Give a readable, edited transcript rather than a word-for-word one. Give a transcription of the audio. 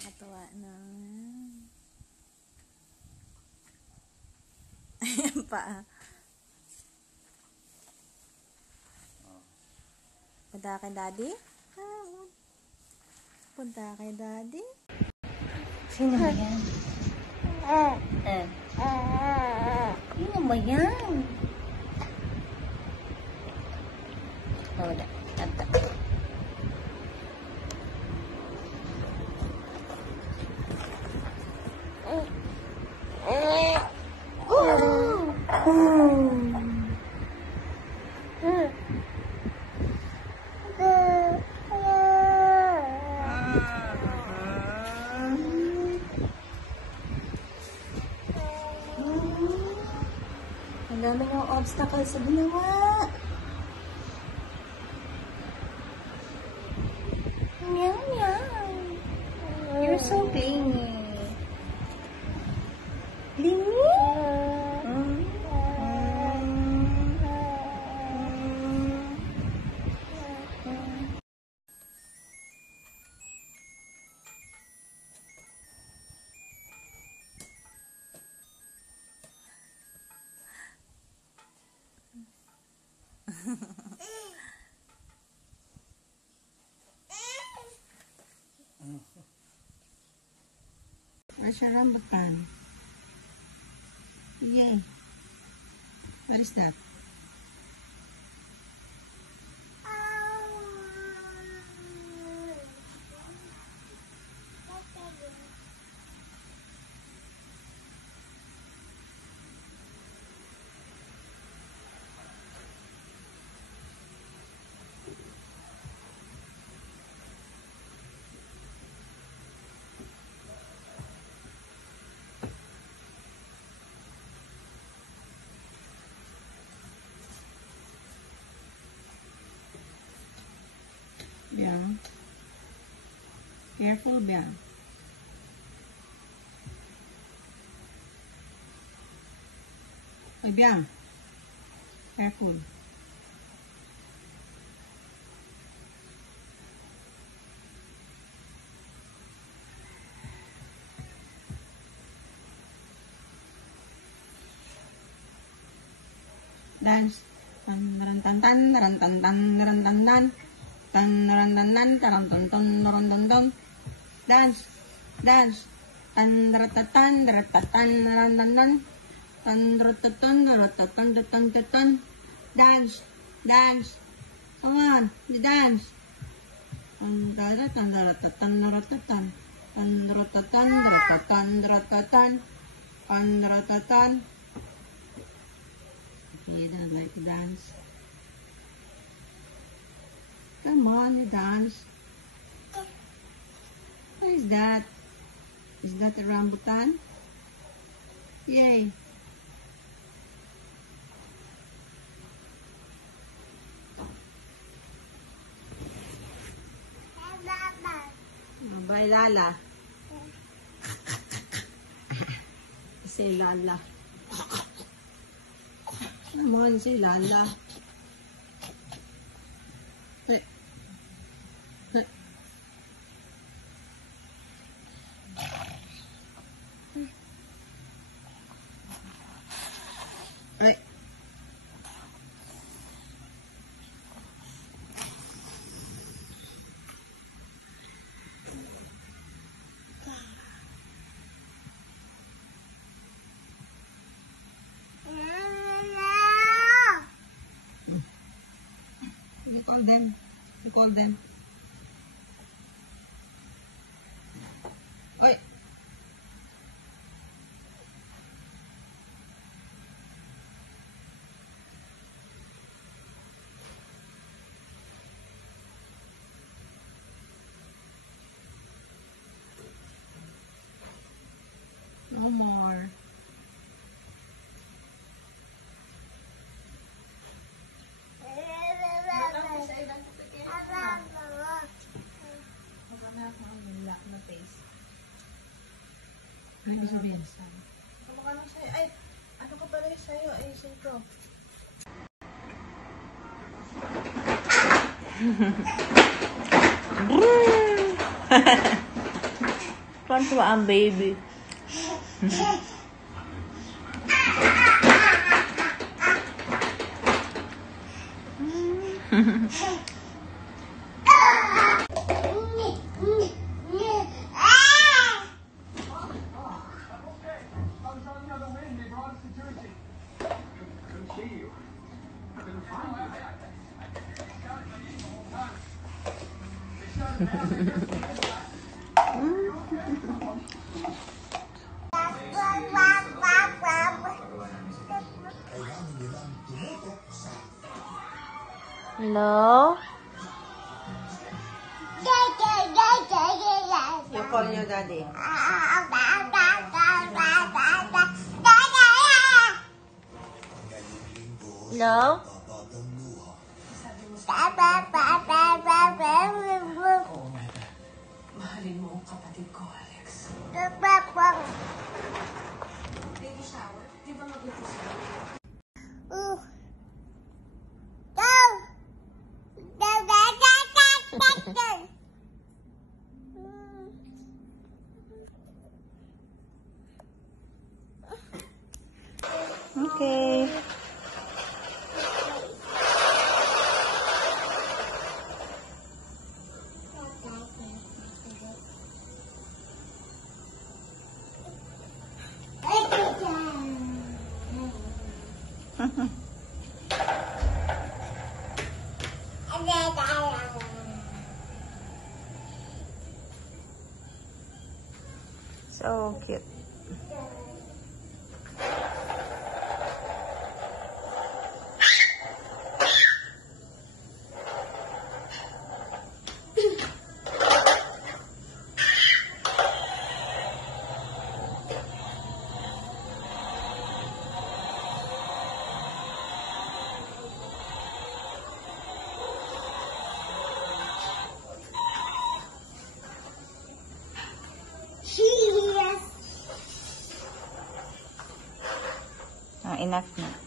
Nakakatuwa na. Ayan pa. Punta kay daddy? Punta kay daddy? Sino ba yan? Sino ba yan? Wala. Tata. Ang dami ng obstacle sa ginawa. Meow, meow. You're so clingy. Clingy? Where's your rambutan? Yay. What is that? Biang. Careful, Biang. Oy, Biang. Careful. Dance. Tan-tan-tan, tan-tan-tan, tan-tan-tan. Tan-ran-tan-tan, tan-tan-tan, dance, dance, tan-ran-tan-tan, tan-ran-tan-tan, tan-ran-tan-tan, tan-ran-tan-tan, dance, dance, come on, dance, tan-ran-tan-tan, tan-ran-tan-tan, tan-ran-tan-tan, tan-ran-tan, you don't like to dance. Come on, you dance. What is that? Is that a rambutan? Yay. Bye, Lala. Say Lala. Come on, say Lala. Right. You call them. You call them. Wait. No more. Ano sabihin? Kumukha lang sa'yo. Ay, ano ka pala sa'yo? Ay, sintro. Tuwan-tuwa ang baby. Hello? You call your daddy. Hello? Mahalin mo ang kapatid ko, Alex. Baby shower? Di ba mag-utos ka? Okay. So cute. Enough na.